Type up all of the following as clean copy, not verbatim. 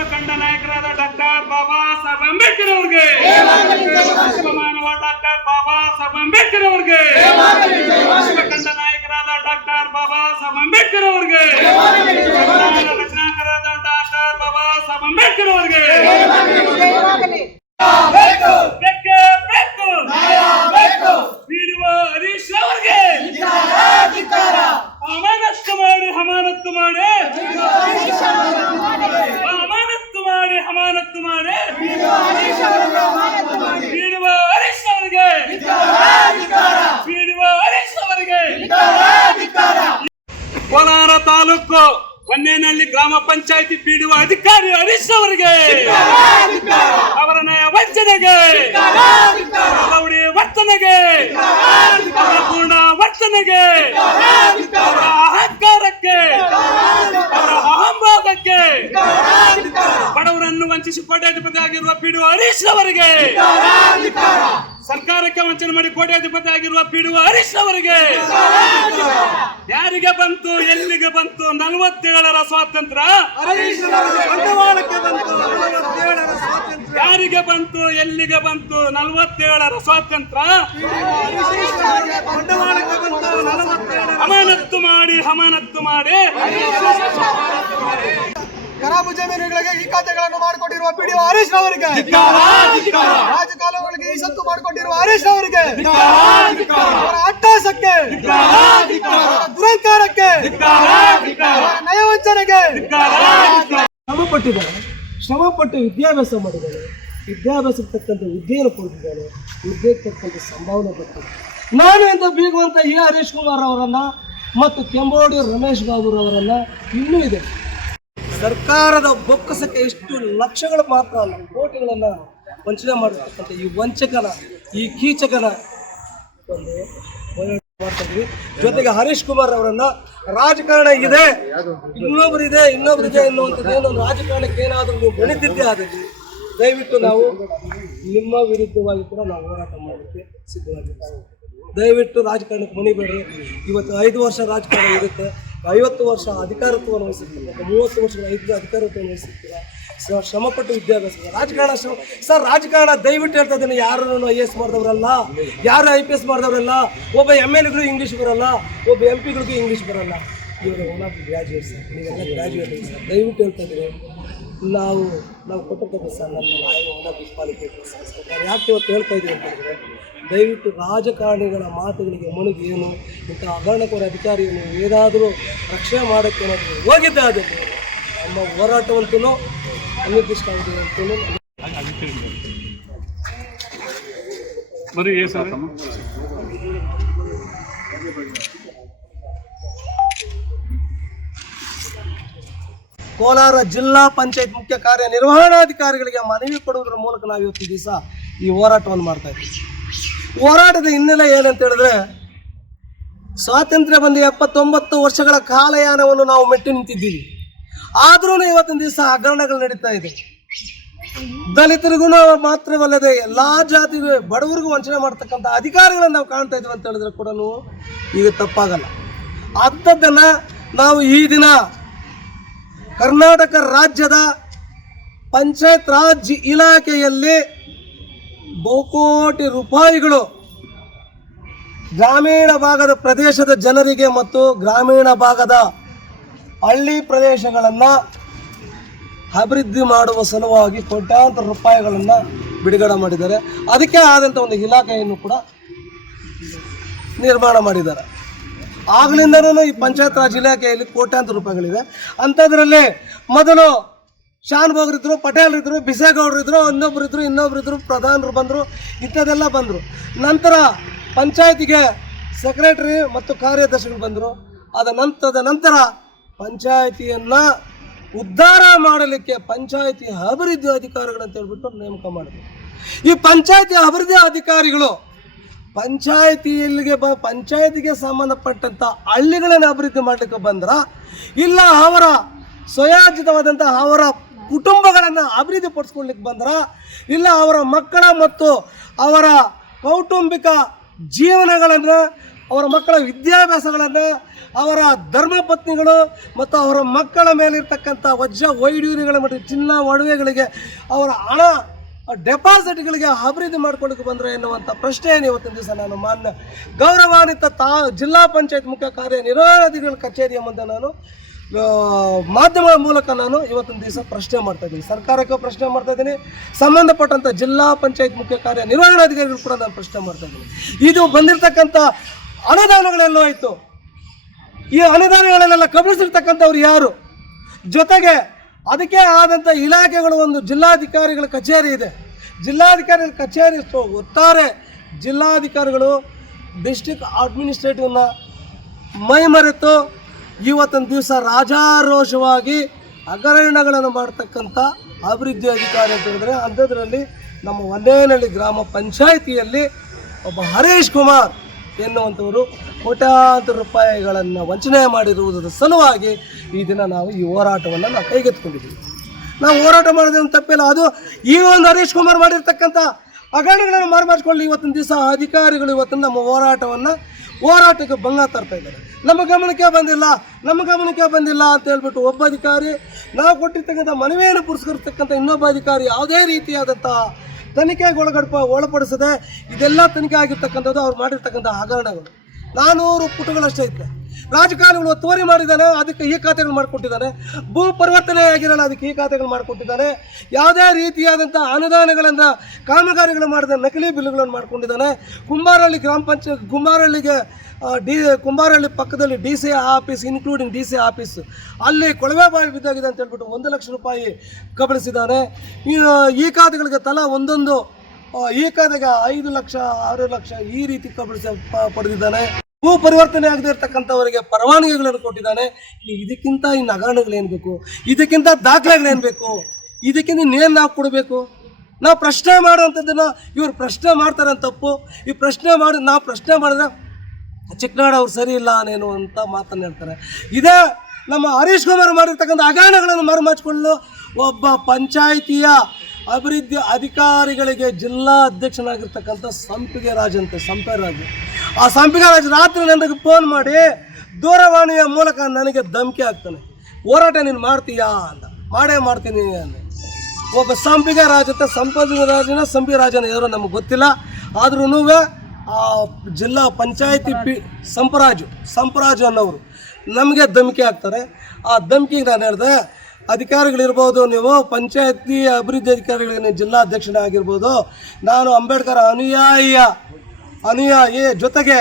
ವಿಶ್ವಕಂಡ ನಾಯಕರಾದ ಡಾಕ್ಟರ್ ಬಾಬಾ ಸಾಹೇಬ್ ಅಂಬೇಡ್ಕರ್ ಅವರಿಗೆ, ವಿಶ್ವಮಾನವ ಡಾಕ್ಟರ್ ಬಾಬಾ ಸಾಹೇಬ್ ಅಂಬೇಡ್ಕರ್ ಅವರಿಗೆ, ವಿಶ್ವಕಂಡ ನಾಯಕರಾದ ಡಾಕ್ಟರ್ ಬಾಬಾ ಸಾಹೇಬ್ ಅಂಬೇಡ್ಕರ್ ಅವರಿಗೆ, ರಚನಾಕಾರರಾದ ಡಾಕ್ಟರ್ ಬಾಬಾ ಸಾಹೇಬ್ ಅಂಬೇಡ್ಕರ್ ಅವರಿಗೆ ಹರೀಶ್ ಅವರಿಗೆ ಅಮಾನತ್ತು ಮಾಡಿ ಅಮಾನತ್ತು ಮಾಡಿ ಅಮಾನತ್ತು ಮಾಡಿ ಅಮಾನತ್ತು ಮಾಡಿ ಬೀಡುವ ಹರೀಶ್ ಅವರಿಗೆ ಬೀಡುವ ಹರೀಶ್ ಅವರಿಗೆ ಕೋಲಾರ ತಾಲೂಕು ಹೊನ್ನೇನಹಳ್ಳಿ ಗ್ರಾಮ ಪಂಚಾಯಿತಿ ಬೀಡುವ ಅಧಿಕಾರಿ ಹರೀಶ್ ಅವರಿಗೆ ಅವರ ನ್ಯಾಯ ವಂಚನೆಗೆ ಅವಳಿ ವರ್ತನೆಗೆ ಪೂರ್ಣ ವರ್ತನೆಗೆ ಅವರ ಅಹಂಕಾರಕ್ಕೆ ಅವರ ಅಹಂಭಾಗಕ್ಕೆ ಬಡವರನ್ನು ವಂಚಿಸಿ ಕೋಟ್ಯಾಧಿಪತಿ ಆಗಿರುವ ಬೀಡುವ ಹರೀಶ್ ಅವರಿಗೆ ಸರ್ಕಾರಕ್ಕೆ ವಂಚನೆ ಮಾಡಿ ಕೋಟ್ಯಾಧಿಪತಿ ಆಗಿರುವ ಬೀಡುವ ಹರೀಶ್ ಅವರಿಗೆ ಯಾರಿಗೆ ಬಂತು ಎಲ್ಲಿಗೆ ಬಂತು 47ರ ಸ್ವಾತಂತ್ರ್ಯ ಯಾರಿಗೆ ಬಂತು ಎಲ್ಲಿಗೆ ಬಂತು 47ರ ಸ್ವಾತಂತ್ರ್ಯ ಅಮಾನತ್ತು ಮಾಡಿ ಅಮಾನತ್ತು ಮಾಡಿ ಖರಾಬು ಜಮೀನುಗಳಿಗೆ ಈ ಖಾತೆಗಳನ್ನು ಮಾಡಿಕೊಟ್ಟಿರುವ ಪಿಡಿಒ ಹರೀಶ್ ಅವರಿಗೆ, ರಾಜಕಾಲುವೆಗಳಿಗೆ ಈ ಸತ್ತು ಮಾಡಿಕೊಟ್ಟಿರುವ ಹರೀಶ್ ಅವರಿಗೆ, ಅವರ ಅಟ್ಟಹಾಸಕ್ಕೆ, ದುರಂಕಾರಕ್ಕೆ, ನಯವಂಚನೆಗೆ ಶ್ರಮಪಟ್ಟು ವಿದ್ಯಾಭ್ಯಾಸ ಮಾಡಿದ್ದಾನೆ. ವಿದ್ಯಾಭ್ಯಾಸಕ್ಕೆ ತಕ್ಕಂತೆ ಹುದ್ದೆಯನ್ನು ಕೊಟ್ಟಿದ್ದಾನೆ. ಹುದ್ದೆಗೆ ತಕ್ಕಂತೆ ಸಂಭಾವನೆ ಬರ್ತದೆ. ನಾನು ಎಂದು ಬೀಗುವಂತ ಈ ಹರೀಶ್ ಕುಮಾರ್ ಅವರನ್ನ ಮತ್ತು ಕೆಂಬೋಡಿ ರಮೇಶ್ ಬಾಬುರವರನ್ನ ಇನ್ನೂ ಇದೆ. ಸರ್ಕಾರದ ಬೊಕ್ಕಸಕ್ಕೆ ಎಷ್ಟು ಲಕ್ಷಗಳು ಮಾತ್ರ ಅಲ್ಲ, ಕೋಟಿಗಳನ್ನ ವಂಚನೆ ಮಾಡಿರ್ತಕ್ಕಂಥ ಈ ವಂಚಕನ, ಈ ಕೀಚಕನ ಒಂದು ಮಾಡ್ತಿದ್ವಿ. ಜೊತೆಗೆ ಹರೀಶ್ ಕುಮಾರ್ ಅವರನ್ನ ರಾಜಕಾರಣ ಇದೆ, ಇನ್ನೊಬ್ಬರಿದೆ ಎನ್ನುವಂಥದ್ದು ಏನೊಂದು ರಾಜಕಾರಣಕ್ಕೆ ಏನಾದರೂ ನೀವು ಬೆಳೆದಿದ್ದೇ ಆದಲ್ಲಿ ದಯವಿಟ್ಟು ನಾವು ನಿಮ್ಮ ವಿರುದ್ಧವಾಗಿ ಕೂಡ ನಾವು ಹೋರಾಟ ಮಾಡಲಿಕ್ಕೆ ಸಿದ್ಧವಾಗಿದ್ದೇವೆ. ದಯವಿಟ್ಟು ರಾಜಕಾರಣಕ್ಕೆ ಮುನಿಬೇಡ್ರಿ. ಇವತ್ತು 5 ವರ್ಷ ರಾಜಕಾರಣ ಇರುತ್ತೆ, 50 ವರ್ಷ ಅಧಿಕಾರತ್ವವನ್ನು ವಹಿಸಿರ್ತೀರ, 30 ವರ್ಷಗಳ ಅಧಿಕಾರತ್ವವನ್ನು ವಹಿಸಿರ್ತೀರ. ಶ್ರಮಪಟ್ಟು ವಿದ್ಯಾಭ್ಯಾಸ ರಾಜಕಾರಣ ಸರ್, ರಾಜಕಾರಣ ದಯವಿಟ್ಟು ಹೇಳ್ತಾ ಇದ್ದೀನಿ, ಯಾರನ್ನು IAS ಮಾಡಿದವರಲ್ಲ, ಯಾರು IPS ಮಾಡಿದವರಲ್ಲ, ಒಬ್ಬ MLAಗಳಿಗೂ ಇಂಗ್ಲೀಷ್ ಬರಲ್ಲ, ಒಬ್ಬ MP ಗಳಿಗೂ ಇಂಗ್ಲೀಷ್ ಬರಲ್ಲ. ಇವರು ಒನ್ ಆಫ್ ಗ್ರ್ಯಾಜುಯೇಟ್ ಸರ್, ನೀವೆಲ್ಲ ಗ್ರ್ಯಾಜುಯೇಟ್ ಸರ್. ದಯವಿಟ್ಟು ಹೇಳ್ತಾ ಇದ್ದೀನಿ, ನಾವು ಕೊಟ್ಟಂಥ ಸರ್ ನಮ್ಮ ಒನ್ ಆಫ್ ಕ್ವಾಲಿಫಿಕೇಷನ್ ಸರ್. ಯಾಕೆ ಇವತ್ತು ಹೇಳ್ತಾ ಇದ್ದೀವಿ ಅಂತಂದರೆ, ದಯವಿಟ್ಟು ರಾಜಕಾರಣಿಗಳ ಮಾತುಗಳಿಗೆ ಮುಳುಗಿ ಏನು ಇಂಥ ಹಗರಣಕೋರ ಅಧಿಕಾರಿಯನ್ನು ಏನಾದರೂ ರಕ್ಷಣೆ ಮಾಡೋಕ್ಕೆ ಏನಾದರೂ ಹೋಗಿದ್ದಾದರೆ ನಮ್ಮ ಹೋರಾಟವಂತೂ ಅನಿರ್ದಿಷ್ಟಾವಧಿಯಂತೂ ಕೋಲಾರ ಜಿಲ್ಲಾ ಪಂಚಾಯತ್ ಮುಖ್ಯ ಕಾರ್ಯನಿರ್ವಹಣಾಧಿಕಾರಿಗಳಿಗೆ ಮನವಿ ಕೊಡುವುದರ ಮೂಲಕ ನಾವು ಇವತ್ತು ದಿವಸ ಈ ಹೋರಾಟವನ್ನು ಮಾಡ್ತಾ ಇದ್ದೀವಿ. ಹೋರಾಟದ ಹಿನ್ನೆಲೆ ಏನಂತ ಹೇಳಿದ್ರೆ, ಸ್ವಾತಂತ್ರ್ಯ ಬಂದು 79 ವರ್ಷಗಳ ಕಾಲಯಾನವನ್ನು ನಾವು ಮೆಟ್ಟಿ ನಿಂತಿದ್ದೀವಿ. ಆದ್ರೂ ಇವತ್ತಿನ ದಿವಸ ಹಗರಣಗಳು ನಡೀತಾ ಇದೆ. ದಲಿತರಿಗೂ ಮಾತ್ರವಲ್ಲದೆ ಎಲ್ಲಾ ಜಾತಿಗೂ ಬಡವರಿಗೂ ವಂಚನೆ ಮಾಡ್ತಕ್ಕಂಥ ಅಧಿಕಾರಿಗಳನ್ನು ನಾವು ಕಾಣ್ತಾ ಇದ್ದೀವಿ ಅಂತ ಹೇಳಿದ್ರೆ ಕೂಡ ಈಗ ತಪ್ಪಾಗಲ್ಲ. ಅಂಥದ್ದನ್ನು ನಾವು ಈ ದಿನ ಕರ್ನಾಟಕ ರಾಜ್ಯದ ಪಂಚಾಯತ್ ರಾಜ್ ಇಲಾಖೆಯಲ್ಲಿ ಬಹುಕೋಟಿ ರೂಪಾಯಿಗಳು ಗ್ರಾಮೀಣ ಭಾಗದ ಪ್ರದೇಶದ ಜನರಿಗೆ ಮತ್ತು ಗ್ರಾಮೀಣ ಭಾಗದ ಹಳ್ಳಿ ಪ್ರದೇಶಗಳನ್ನು ಅಭಿವೃದ್ಧಿ ಮಾಡುವ ಸಲುವಾಗಿ ಕೋಟ್ಯಾಂತರ ರೂಪಾಯಿಗಳನ್ನು ಬಿಡುಗಡೆ ಮಾಡಿದ್ದಾರೆ. ಅದಕ್ಕೆ ಆದಂಥ ಒಂದು ಇಲಾಖೆಯನ್ನು ಕೂಡ ನಿರ್ಮಾಣ ಮಾಡಿದ್ದಾರೆ. ಆಗಲಿಂದನೂ ಈ ಪಂಚಾಯತ್ ರಾಜ್ ಇಲಾಖೆಯಲ್ಲಿ ಕೋಟ್ಯಾಂತರ ರೂಪಾಯಿಗಳಿದೆ. ಅಂಥದ್ರಲ್ಲಿ ಮೊದಲು ಶಾನ್ ಭೋಗ್ರಿದ್ರು, ಪಟೇಲ್ರಿದ್ರು, ಬಿಸೇಗೌಡರಿದ್ರು, ಇನ್ನೊಬ್ಬರಿದ್ರು, ಪ್ರಧಾನರು ಬಂದರು, ಇಂಥದ್ದೆಲ್ಲ ಬಂದರು. ನಂತರ ಪಂಚಾಯತಿಗೆ ಸೆಕ್ರೆಟರಿ ಮತ್ತು ಕಾರ್ಯದರ್ಶಿಗಳು ಬಂದರು. ಅದ ನಂತರ ಪಂಚಾಯತಿಯನ್ನು ಉದ್ಧಾರ ಮಾಡಲಿಕ್ಕೆ ಪಂಚಾಯತಿ ಅಭಿವೃದ್ಧಿ ಅಧಿಕಾರಿಗಳಂತ ಹೇಳ್ಬಿಟ್ಟು ನೇಮಕ ಮಾಡಿದ್ರು. ಈ ಪಂಚಾಯತಿ ಅಭಿವೃದ್ಧಿ ಅಧಿಕಾರಿಗಳು ಪಂಚಾಯತಿಗೆ ಸಂಬಂಧಪಟ್ಟಂಥ ಹಳ್ಳಿಗಳನ್ನು ಅಭಿವೃದ್ಧಿ ಮಾಡಲಿಕ್ಕೆ ಬಂದ್ರ, ಇಲ್ಲ ಅವರ ಸ್ವಯಾರ್ಜಿತವಾದಂತಹ ಅವರ ಕುಟುಂಬಗಳನ್ನು ಅಭಿವೃದ್ಧಿ ಪಡಿಸ್ಕೊಳ್ಳಿಕ್ಕೆ ಬಂದ್ರ, ಇಲ್ಲ ಅವರ ಮಕ್ಕಳ ಮತ್ತು ಅವರ ಕೌಟುಂಬಿಕ ಜೀವನಗಳನ್ನು ಅವರ ಮಕ್ಕಳ ವಿದ್ಯಾಭ್ಯಾಸಗಳನ್ನು, ಅವರ ಧರ್ಮಪತ್ನಿಗಳು ಮತ್ತು ಅವರ ಮಕ್ಕಳ ಮೇಲಿರ್ತಕ್ಕಂಥ ವಜ್ರ ವೈಡೂರ್ಯಗಳ ಮತ್ತು ಚಿನ್ನ ಒಡವೆಗಳಿಗೆ, ಅವರ ಹಣ ಡೆಪಾಸಿಟ್ಗಳಿಗೆ ಅಭಿವೃದ್ಧಿ ಮಾಡ್ಕೊಳ್ಳೋಕೆ ಬಂದರೆ ಎನ್ನುವಂಥ ಪ್ರಶ್ನೆಯನ್ನು ಇವತ್ತಿನ ದಿವಸ ನಾನು ಮಾನ್ಯ ಗೌರವಾನ್ವಿತ ಜಿಲ್ಲಾ ಪಂಚಾಯತ್ ಮುಖ್ಯ ಕಾರ್ಯನಿರ್ವಹಣಾಧಿಕಾರಿಗಳ ಕಚೇರಿಯ ಮುಂದೆ ನಾನು ಮಾಧ್ಯಮಗಳ ಮೂಲಕ ನಾನು ಇವತ್ತಿನ ದಿವಸ ಪ್ರಶ್ನೆ ಮಾಡ್ತಾ ಇದ್ದೀನಿ. ಸರ್ಕಾರಕ್ಕೆ ಪ್ರಶ್ನೆ ಮಾಡ್ತಾ ಇದ್ದೀನಿ, ಸಂಬಂಧಪಟ್ಟಂಥ ಜಿಲ್ಲಾ ಪಂಚಾಯತ್ ಮುಖ್ಯ ಕಾರ್ಯನಿರ್ವಹಣಾಧಿಕಾರಿಗಳು ಕೂಡ ನಾನು ಪ್ರಶ್ನೆ ಮಾಡ್ತಾ ಇದ್ದೀನಿ. ಇದು ಬಂದಿರತಕ್ಕಂಥ ಅನುದಾನಗಳೆಲ್ಲೋ ಆಯಿತು, ಈ ಅನುದಾನಗಳನ್ನೆಲ್ಲ ಕಬಳಿಸಿರ್ತಕ್ಕಂಥವ್ರು ಯಾರು? ಜೊತೆಗೆ ಅದಕ್ಕೆ ಆದಂಥ ಇಲಾಖೆಗಳು, ಒಂದು ಜಿಲ್ಲಾಧಿಕಾರಿಗಳ ಕಚೇರಿ ಇದೆ. ಜಿಲ್ಲಾಧಿಕಾರಿಗಳ ಕಚೇರಿ ಒಟ್ಟಾರೆ ಜಿಲ್ಲಾಧಿಕಾರಿಗಳು ಡಿಸ್ಟ್ರಿಕ್ಟ್ ಅಡ್ಮಿನಿಸ್ಟ್ರೇಟಿವ್ನ ಮೈಮರೆತು ಇವತ್ತಿನ ದಿವಸ ರಾಜಾರೋಷವಾಗಿ ಹಗರಣಗಳನ್ನು ಮಾಡ್ತಕ್ಕಂಥ ಅಭಿವೃದ್ಧಿ ಅಧಿಕಾರಿ ಅಂತ ಹೇಳಿದ್ರೆ ಅಂಥದ್ರಲ್ಲಿ ನಮ್ಮ ಹೊನ್ನೇನಹಳ್ಳಿ ಗ್ರಾಮ ಪಂಚಾಯಿತಿಯಲ್ಲಿ ಒಬ್ಬ ಹರೀಶ್ ಕುಮಾರ್ ಎನ್ನುವಂಥವರು ಕೋಟ್ಯಾಂತರ ರೂಪಾಯಿಗಳನ್ನು ವಂಚನೆ ಮಾಡಿರುವುದರ ಸಲುವಾಗಿ ಈ ದಿನ ನಾವು ಈ ಹೋರಾಟವನ್ನು ನಾವು ಕೈಗೆತ್ತಿಕೊಂಡಿದ್ದೀವಿ. ನಾವು ಹೋರಾಟ ಮಾಡೋದೇನು ತಪ್ಪಿಲ್ಲ. ಅದು ಈ ಒಂದು ಹರೀಶ್ ಕುಮಾರ್ ಮಾಡಿರ್ತಕ್ಕಂಥ ಹಗರಣಗಳನ್ನು ಮಾರ್ಮಾಡ್ಕೊಳ್ಳಿ ಇವತ್ತಿನ ದಿವಸ ಅಧಿಕಾರಿಗಳು ಇವತ್ತಿನ ನಮ್ಮ ಹೋರಾಟಕ್ಕೆ ಭಂಗ ತರ್ತಾ ಇದ್ದಾರೆ. ನಮ್ಮ ಗಮನಕ್ಕೆ ಬಂದಿಲ್ಲ ಅಂತ ಹೇಳ್ಬಿಟ್ಟು ಒಬ್ಬ ಅಧಿಕಾರಿ, ನಾವು ಕೊಟ್ಟಿರ್ತಕ್ಕಂಥ ಮನವಿಯನ್ನು ಪುರಸ್ಕರಿಸ್ತಕ್ಕಂಥ ಇನ್ನೊಬ್ಬ ಅಧಿಕಾರಿ ಯಾವುದೇ ರೀತಿಯಾದಂಥ ತನಿಖೆಗೆ ಒಳಪಡಿಸದೆ ಇದೆಲ್ಲ ತನಿಖೆ ಆಗಿರ್ತಕ್ಕಂಥದ್ದು ಅವ್ರು ಮಾಡಿರ್ತಕ್ಕಂಥ ಹಗರಣಗಳು 400 ಪುಟಗಳಷ್ಟೇ ಐತೆ. ರಾಜಕಾರಣಿಗಳು ಒತ್ತುವರಿ ಮಾಡಿದ್ದಾನೆ, ಅದಕ್ಕೆ ಈ ಖಾತೆಗಳು ಮಾಡಿಕೊಟ್ಟಿದ್ದಾನೆ. ಭೂ ಪರಿವರ್ತನೆ ಆಗಿರಲ್ಲ, ಅದಕ್ಕೆ ಈ ಖಾತೆಗಳು ಮಾಡಿಕೊಟ್ಟಿದ್ದಾನೆ. ಯಾವುದೇ ರೀತಿಯಾದಂಥ ಅನುದಾನಗಳನ್ನು ಕಾಮಗಾರಿಗಳು ಮಾಡಿದ ನಕಲಿ ಬಿಲ್ಗಳನ್ನು ಮಾಡ್ಕೊಂಡಿದ್ದಾನೆ. ಕುಂಬಾರಹಳ್ಳಿ ಗ್ರಾಮ ಪಂಚಾಯತ್ ಕುಂಬಾರಹಳ್ಳಿ ಪಕ್ಕದಲ್ಲಿ DC office, including DC office, ಅಲ್ಲಿ ಕೊಳವೆ ಬಾವಿ ಬಿದ್ದಾಗಿದೆ ಅಂತ ಹೇಳ್ಬಿಟ್ಟು 1 ಲಕ್ಷ ರೂಪಾಯಿ ಕಬಳಿಸಿದ್ದಾನೆ. ಈ ಖಾತೆಗಳಿಗೆ ತಲಾ ಒಂದೊಂದು, ಈ ಖಾತೆಗೆ 5 ಲಕ್ಷ 6 ಲಕ್ಷ ಈ ರೀತಿ ಪಡೆದಿದ್ದಾನೆ. ಭೂ ಪರಿವರ್ತನೆ ಆಗದೆ ಇರ್ತಕ್ಕಂಥವರಿಗೆ ಪರವಾನಗಿಗಳನ್ನು ಕೊಟ್ಟಿದ್ದಾನೆ. ಇದಕ್ಕಿಂತ ಇನ್ನು ಹಗರಣಗಳೇನು ಬೇಕು? ಇದಕ್ಕಿಂತ ದಾಖಲೆಗಳೇನು ಬೇಕು? ಇದಕ್ಕಿಂತ ಇನ್ನೇನು ನಾವು ಕೊಡಬೇಕು? ನಾವು ಪ್ರಶ್ನೆ ಮಾಡುವಂಥದ್ದನ್ನು ಇವರು ಪ್ರಶ್ನೆ ಮಾಡ್ತಾರೆ ಅಂತ ತಪ್ಪು. ಈ ನಾವು ಪ್ರಶ್ನೆ ಮಾಡಿದ್ರೆ ಚಿಕ್ಕನಾಡ್ ಅವ್ರು ಸರಿ ಇಲ್ಲ ಅನ್ನೋ ಅಂತ ಮಾತನ್ನು ಹೇಳ್ತಾರೆ. ಇದೇ ನಮ್ಮ ಹರೀಶ್ ಕುಮಾರ್ ಮಾಡಿರ್ತಕ್ಕಂಥ ಹಗರಣಗಳನ್ನು ಮರುಮಾಚಿಕೊಳ್ಳಲು ಒಬ್ಬ ಪಂಚಾಯಿತಿಯ ಅಭಿವೃದ್ಧಿ ಅಧಿಕಾರಿಗಳಿಗೆ ಜಿಲ್ಲಾ ಅಧ್ಯಕ್ಷನಾಗಿರ್ತಕ್ಕಂಥ ಸಂಪಿಗೆ ರಾಜ್ ಆ ಸಂಪಿಗೆ ರಾಜ್ ರಾತ್ರಿ ನನಗೆ ಫೋನ್ ಮಾಡಿ ದೂರವಾಣಿಯ ಮೂಲಕ ನನಗೆ ಧಮಕಿ ಹಾಕ್ತಾನೆ. ಹೋರಾಟ ನೀನು ಮಾಡ್ತೀಯಾ ಅಂತ. ಮಾಡೇ ಮಾಡ್ತೀನಿ ಅಂದ. ಒಬ್ಬ ಸಂಪಿಗೆ ರಾಜ್ ಅಂತ ಸಂಪಿಗೆ ರಾಜನ ಯಾರೋ ನಮಗೆ ಗೊತ್ತಿಲ್ಲ. ಆದ್ರೂ ಆ ಜಿಲ್ಲಾ ಪಂಚಾಯಿತಿ ಸಂಪರಾಜು ಅನ್ನೋರು ನಮಗೆ ಧಮಕಿ ಹಾಕ್ತಾರೆ. ಆ ಧಮಕಿಗೆ ನಾನು ಹೇಳಿದೆ, ಅಧಿಕಾರಿಗಳಿರ್ಬೋದು, ನೀವು ಪಂಚಾಯತಿ ಅಭಿವೃದ್ಧಿ ಅಧಿಕಾರಿಗಳಿಗೆ ನೀವು ಜಿಲ್ಲಾಧ್ಯಕ್ಷನೇ ಆಗಿರ್ಬೋದು, ನಾನು ಅಂಬೇಡ್ಕರ್ ಅನುಯಾಯಿ, ಜೊತೆಗೆ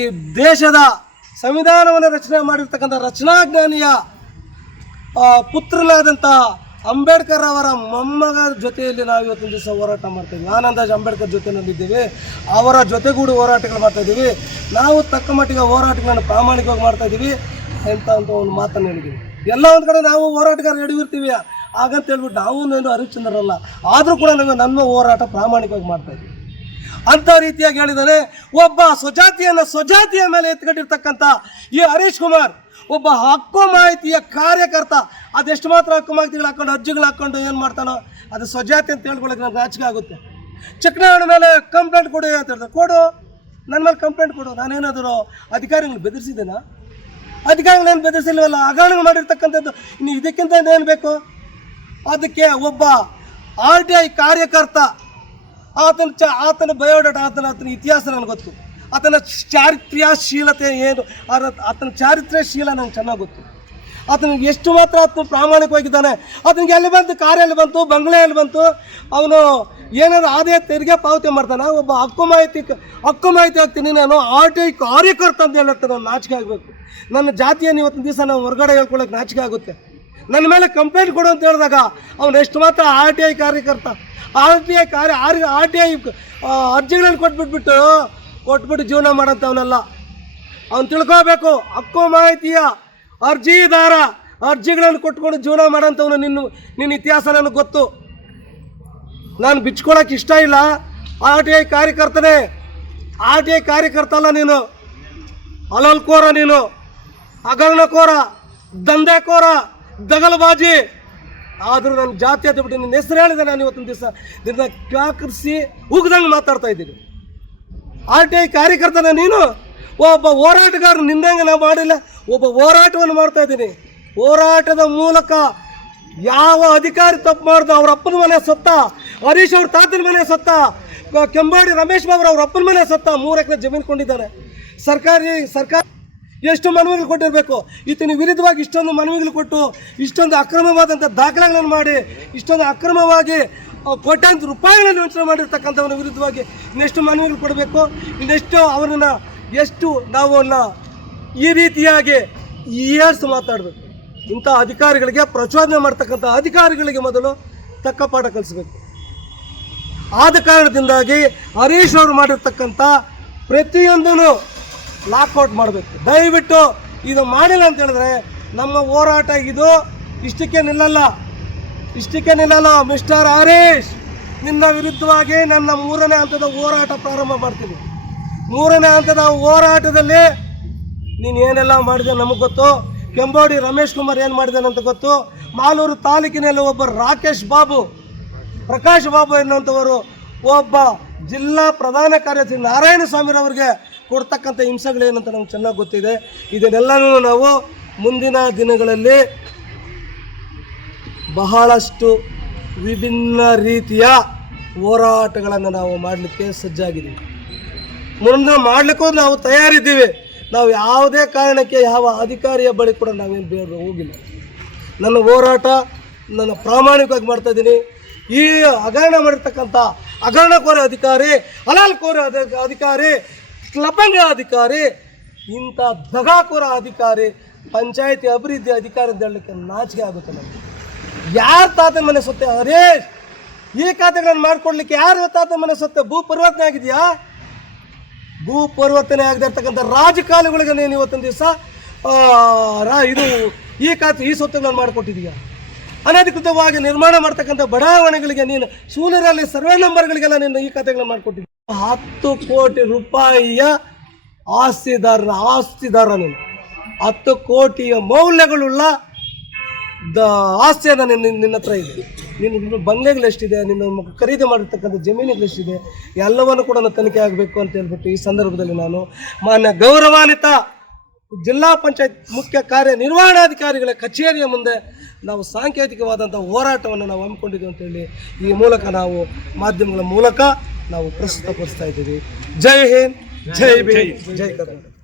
ಈ ದೇಶದ ಸಂವಿಧಾನವನ್ನು ರಚನೆ ಮಾಡಿರ್ತಕ್ಕಂಥ ರಚನಾಜ್ಞಾನಿಯ ಪುತ್ರನಾದಂಥ ಅಂಬೇಡ್ಕರ್ ಅವರ ಮೊಮ್ಮಗ ಜೊತೆಯಲ್ಲಿ ನಾವು ಇವತ್ತಿನ ದಿವಸ ಹೋರಾಟ ಮಾಡ್ತಾಯಿದ್ದೀವಿ. ಆನಂದಾಜ್ ಅಂಬೇಡ್ಕರ್ ಜೊತೆಯಲ್ಲಿದ್ದೀವಿ, ಅವರ ಜೊತೆಗೂಡಿ ಹೋರಾಟಗಳು ಮಾಡ್ತಾಯಿದ್ದೀವಿ. ನಾವು ತಕ್ಕ ಮಟ್ಟಿಗೆ ಹೋರಾಟಗಳನ್ನು ಪ್ರಾಮಾಣಿಕವಾಗಿ ಮಾಡ್ತಾಯಿದ್ದೀವಿ ಅಂತ ಒಂದು ಮಾತನ್ನು ಹೇಳಿದ್ದೀವಿ. ಎಲ್ಲ ಒಂದು ಕಡೆ ನಾವು ಹೋರಾಟಗಾರ ಹಿಡಿದಿರ್ತೀವಿ, ಹಾಗಂತ ಹೇಳ್ಬಿಟ್ಟು ನಾವು ಹರಿಶ್ಚಂದ್ರಲ್ಲ, ಆದರೂ ಕೂಡ ನಾವು ನಮ್ಮ ಹೋರಾಟ ಪ್ರಾಮಾಣಿಕವಾಗಿ ಮಾಡ್ತಾಯಿದ್ದೀವಿ ಅಂಥ ರೀತಿಯಾಗಿ ಹೇಳಿದ್ದಾನೆ. ಒಬ್ಬ ಸ್ವಜಾತಿಯ ಮೇಲೆ ಎತ್ಕೊಂಡಿರ್ತಕ್ಕಂಥ ಈ ಹರೀಶ್ ಕುಮಾರ್ ಒಬ್ಬ ಹಕ್ಕು ಮಾಹಿತಿಯ ಕಾರ್ಯಕರ್ತ. ಅದೆಷ್ಟು ಮಾತ್ರ ಹಕ್ಕು ಮಾಹಿತಿಗಳು ಹಾಕೊಂಡು ಅರ್ಜಿಗಳು ಹಾಕ್ಕೊಂಡು ಏನು ಮಾಡ್ತಾನೋ ಅದು ಸ್ವಜಾತಿ ಅಂತ ಹೇಳ್ಕೊಳ್ಳೋಕೆ ನನಗೆ ನಾಚಿಕೆ ಆಗುತ್ತೆ. ಚಿಕ್ಕನಾಡ ಮೇಲೆ ಕಂಪ್ಲೇಂಟ್ ಕೊಡು ಅಂತ ಹೇಳ್ತಾರೆ. ಕೊಡು, ನನ್ನ ಮೇಲೆ ಕಂಪ್ಲೇಂಟ್ ಕೊಡು. ನಾನೇನಾದರೂ ಅಧಿಕಾರಿಗಳು ಬೆದರಿಸಿದ್ದೇನಾ? ಅಧಿಕಾರಿಗಳೇನು ಬೆದರಿಸಿಲ್ವಲ್ಲ. ಹಗರಣಗಳು ಮಾಡಿರ್ತಕ್ಕಂಥದ್ದು ಇನ್ನು ಇದಕ್ಕಿಂತ ಏನು ಬೇಕು? ಅದಕ್ಕೆ ಒಬ್ಬ RTI ಕಾರ್ಯಕರ್ತ, ಆತನ ಬಯೋಡಾಟಾ, ಆತನ ಇತಿಹಾಸ ನನಗೆ ಗೊತ್ತು. ಆತನ ಚಾರಿತ್ರ್ಯಶೀಲತೆ ಏನು, ಆತನ ಚಾರಿತ್ರ್ಯಶೀಲ ನಂಗೆ ಚೆನ್ನಾಗಿ ಗೊತ್ತು. ಆತನಿಗೆ ಎಷ್ಟು ಮಾತ್ರ ಆತನು ಪ್ರಾಮಾಣಿಕವಾಗಿದ್ದಾನೆ. ಆತನಿಗೆ ಎಲ್ಲಿ ಬಂತು, ಕಾರಲ್ಲಿ ಬಂತು, ಬಂಗ್ಲೆಯಲ್ಲಿ ಬಂತು, ಅವನು ಏನಾದರೂ ಆದಾಯ ತೆರಿಗೆ ಪಾವತಿ ಮಾಡ್ತಾನೆ. ಒಬ್ಬ ಹಕ್ಕು ಮಾಹಿತಿ ಆಗ್ತೀನಿ ನಾನು RTI ಕಾರ್ಯಕರ್ತ ಅಂತ ಹೇಳಿರ್ತಾನೆ. ನಾನು ನಾಚಿಕೆ ಆಗಬೇಕು. ನನ್ನ ಜಾತಿಯನ್ನು ಇವತ್ತಿನ ದಿವಸ ನಾವು ಹೊರಗಡೆ ಹೇಳ್ಕೊಳ್ಳೋಕೆ ನಾಚಿಕೆ ಆಗುತ್ತೆ. ನನ್ನ ಮೇಲೆ ಕಂಪ್ಲೇಂಟ್ ಕೊಡು ಅಂತ ಹೇಳಿದಾಗ ಅವನು ಎಷ್ಟು ಮಾತ್ರ RTI ಕಾರ್ಯಕರ್ತ, RTI ಅರ್ಜಿಗಳನ್ನು ಕೊಟ್ಬಿಟ್ಟು ಜೀವನ ಮಾಡೋಂಥವನಲ್ಲ. ಅವನು ತಿಳ್ಕೋಬೇಕು, ಹಕ್ಕು ಮಾಹಿತಿಯ ಅರ್ಜಿದಾರ, ಅರ್ಜಿಗಳನ್ನು ಕೊಟ್ಕೊಂಡು ಜೀವನ ಮಾಡೋಂಥವನು. ನಿನ್ನ ಇತಿಹಾಸ ನನಗೆ ಗೊತ್ತು. ನಾನು ಬಿಚ್ಕೊಳಕ್ಕೆ ಇಷ್ಟ ಇಲ್ಲ. RTI ಕಾರ್ಯಕರ್ತನೇ, RTI ಕಾರ್ಯಕರ್ತ ಅಲ್ಲ ನೀನು. ಅಲಲ್ಕೋರ ನೀನು, ಹಗರಣಕೋರ, ದಂಧೆಕೋರ, ದಗಲಬಾಜಿ. ಆದರೂ ನನ್ನ ಜಾತಿ ಅಂತ ಬಿಟ್ಟು ನಿನ್ನ ಹೆಸರು ಹೇಳಿದೆ. ನಾನು ಇವತ್ತಿನ ದಿವಸ ನಿನ್ನ ಕ್ಯಾಕರಿಸಿ ಉಗ್ದಂಗೆ ಮಾತಾಡ್ತಾ ಇದ್ದೀನಿ. RTI ಕಾರ್ಯಕರ್ತನ ನೀನು. ಒಬ್ಬ ಹೋರಾಟಗಾರರು ನಿಂದಂಗೆ ನಾವು ಮಾಡಿಲ್ಲ, ಒಬ್ಬ ಹೋರಾಟವನ್ನು ಮಾಡ್ತಾ ಇದ್ದೀನಿ. ಹೋರಾಟದ ಮೂಲಕ ಯಾವ ಅಧಿಕಾರಿ ತಪ್ಪು ಮಾಡ್ದು ಅವ್ರ ಅಪ್ಪನ ಮನೆ ಸತ್ತ, ಹರೀಶ್ ಅವ್ರ ತಾತನ ಮನೆ ಸತ್ತ, ಕೆಂಬಾಡಿ ರಮೇಶ್ ಬಾಬು ಅವ್ರ ಅಪ್ಪನ ಮನೆ ಸತ್ತ, 3 ಎಕರೆ ಜಮೀನು ಕೊಂಡಿದ್ದಾನೆ. ಸರ್ಕಾರ ಎಷ್ಟು ಮನವಿಗಳು ಕೊಟ್ಟಿರಬೇಕು, ಈತನ ವಿರುದ್ಧವಾಗಿ ಇಷ್ಟೊಂದು ಮನವಿಗಳು ಕೊಟ್ಟು ಇಷ್ಟೊಂದು ಅಕ್ರಮವಾದಂಥ ದಾಖಲೆಗಳನ್ನು ಮಾಡಿ ಇಷ್ಟೊಂದು ಅಕ್ರಮವಾಗಿ ಕೋಟ್ಯಾಂತರ ರೂಪಾಯಿಗಳನ್ನು ವಂಚನೆ ಮಾಡಿರ್ತಕ್ಕಂಥವನ ವಿರುದ್ಧವಾಗಿ ಇನ್ನೆಷ್ಟು ಮನವಿಗಳು ಕೊಡಬೇಕು, ಇನ್ನೆಷ್ಟು ಅವರನ್ನು ಎಷ್ಟು ನಾವು ಈ ರೀತಿಯಾಗಿ ಮಾತಾಡಬೇಕು. ಇಂಥ ಅಧಿಕಾರಿಗಳಿಗೆ, ಪ್ರಚೋದನೆ ಮಾಡ್ತಕ್ಕಂಥ ಅಧಿಕಾರಿಗಳಿಗೆ ಮೊದಲು ತಕ್ಕ ಪಾಠ ಕಲಿಸಬೇಕು. ಆದ ಕಾರಣದಿಂದಾಗಿ ಹರೀಶ್ ಅವರು ಮಾಡಿರ್ತಕ್ಕಂಥ ಪ್ರತಿಯೊಂದನ್ನು ಲಾಕ್ಔಟ್ ಮಾಡಬೇಕು. ದಯವಿಟ್ಟು ಇದು ಮಾಡಿಲ್ಲ ಅಂತ ಹೇಳಿದ್ರೆ ನಮ್ಮ ಹೋರಾಟ ಇದು ಇಷ್ಟಕ್ಕೆ ನಿಲ್ಲಲ್ಲ. ಮಿಸ್ಟರ್ ಹರೀಶ್, ನಿನ್ನ ವಿರುದ್ಧವಾಗಿ ನನ್ನ 3ನೇ ಹಂತದ ಹೋರಾಟ ಪ್ರಾರಂಭ ಮಾಡ್ತೀನಿ. 3ನೇ ಹಂತದ ಹೋರಾಟದಲ್ಲಿ ನೀನು ಏನೆಲ್ಲ ಮಾಡಿದೆ ನಮಗೆ ಗೊತ್ತು. ಕೆಂಬೋಡಿ ರಮೇಶ್ ಕುಮಾರ್ ಏನು ಮಾಡಿದ್ದಾನೆ ಅಂತ ಗೊತ್ತು. ಮಾಲೂರು ತಾಲೂಕಿನಲ್ಲಿ ಒಬ್ಬ ಪ್ರಕಾಶ್ ಬಾಬು ಎನ್ನುವಂಥವರು ಒಬ್ಬ ಜಿಲ್ಲಾ ಪ್ರಧಾನ ಕಾರ್ಯದರ್ಶಿ ನಾರಾಯಣ ಸ್ವಾಮಿರವರಿಗೆ ಕೊಡ್ತಕ್ಕಂಥ ಹಿಂಸೆಗಳೇನಂತ ನಮ್ಗೆ ಚೆನ್ನಾಗಿ ಗೊತ್ತಿದೆ. ಇದನ್ನೆಲ್ಲನೂ ನಾವು ಮುಂದಿನ ದಿನಗಳಲ್ಲಿ ಬಹಳಷ್ಟು ವಿಭಿನ್ನ ರೀತಿಯ ಹೋರಾಟಗಳನ್ನು ನಾವು ಮಾಡಲಿಕ್ಕೆ ಸಜ್ಜಾಗಿದ್ದೀವಿ. ಮುಂದೆ ಮಾಡಲಿಕ್ಕೂ ನಾವು ತಯಾರಿದ್ದೀವಿ. ನಾವು ಯಾವುದೇ ಕಾರಣಕ್ಕೆ ಯಾವ ಅಧಿಕಾರಿಯ ಬಳಿ ಕೂಡ ನಾವೇನು ಬೇಡ ಹೋಗಿಲ್ಲ. ನನ್ನ ಹೋರಾಟ ನನ್ನ ಪ್ರಾಮಾಣಿಕವಾಗಿ ಮಾಡ್ತಾಯಿದ್ದೀನಿ. ಈ ಹಗರಣ ಮಾಡಿರ್ತಕ್ಕಂಥ ಹಗರಣಕೋರ ಅಧಿಕಾರಿ, ಹಲಾಲ್ಕೋರ ಅಧಿಕಾರಿ, ಲಪಂಗ ಅಧಿಕಾರಿ, ಇಂಥ ದಗಾಕೋರ ಅಧಿಕಾರಿ, ಪಂಚಾಯತಿ ಅಭಿವೃದ್ಧಿ ಅಧಿಕಾರಿ ಅಂತ ಹೇಳಲಿಕ್ಕೆ ನಾಚಿಕೆ ಆಗುತ್ತೆ ನಮಗೆ. ಯಾರ ತಾತನ ಮನೆ ಸೊತ್ತೆ ಹರೀಶ್? ಈ ಖಾತೆಗಳನ್ನು ಮಾಡಿಕೊಡ್ಲಿಕ್ಕೆ ಯಾರು ತಾತನ ಮನೆ ಸೊತ್ತೆ? ಭೂ ಪರಿವರ್ತನೆ ಆಗಿದೆಯಾ? ಭೂ ಪರಿವರ್ತನೆ ಆಗದೆ ಇರ್ತಕ್ಕಂಥ ರಾಜಕಾಲುಗಳಿಗೆ ನೀನು ಇವತ್ತೊಂದು ದಿವಸ ಈ ಖಾತೆ, ಈ ಸೊತ್ತುಗಳನ್ನು ಮಾಡಿಕೊಟ್ಟಿದೀಯ. ಅನಧಿಕೃತವಾಗಿ ನಿರ್ಮಾಣ ಮಾಡ್ತಕ್ಕಂಥ ಬಡಾವಣೆಗಳಿಗೆ ನೀನು ಸೂಲರಲ್ಲಿ ಸರ್ವೆ ನಂಬರ್ಗಳಿಗೆಲ್ಲ ನೀನು ಈ ಖಾತೆಗಳನ್ನು ಮಾಡಿಕೊಟ್ಟಿದ್ದೀಯ. 10 ಕೋಟಿ ರೂಪಾಯಿಯ ಆಸ್ತಿದಾರ ನೀನು. 10 ಕೋಟಿಯ ಮೌಲ್ಯಗಳುಳ್ಳ ಆಸ್ತಿಯನ್ನು ನಿನ್ನ ಹತ್ರ ಇದೆ. ನಿನ್ನ ಬಂಗ್ಲೆಗಳು ಎಷ್ಟಿದೆ, ನಿನ್ನ ಖರೀದಿ ಮಾಡಿರ್ತಕ್ಕಂಥ ಜಮೀನುಗಳು ಎಷ್ಟಿದೆ, ಎಲ್ಲವನ್ನು ಕೂಡ ತನಿಖೆ ಆಗಬೇಕು ಅಂತ ಹೇಳ್ಬಿಟ್ಟು ಈ ಸಂದರ್ಭದಲ್ಲಿ ನಾನು ಮಾನ್ಯ ಗೌರವಾನ್ವಿತ ಜಿಲ್ಲಾ ಪಂಚಾಯತ್ ಮುಖ್ಯ ಕಾರ್ಯನಿರ್ವಹಣಾಧಿಕಾರಿಗಳ ಕಚೇರಿಯ ಮುಂದೆ ನಾವು ಸಾಂಕೇತಿಕವಾದಂಥ ಹೋರಾಟವನ್ನು ನಾವು ಹಮ್ಮಿಕೊಂಡಿದ್ದೀವಿ ಅಂತೇಳಿ ಈ ಮೂಲಕ ನಾವು ಮಾಧ್ಯಮಗಳ ಮೂಲಕ ನಾವು ಪ್ರಸ್ತುತಪಡಿಸ್ತಾ ಇದ್ದೀವಿ. ಜೈ ಹಿಂದ್, ಜೈ ಭೀಮ್, ಜೈ ಕರ್ನಾಟಕ.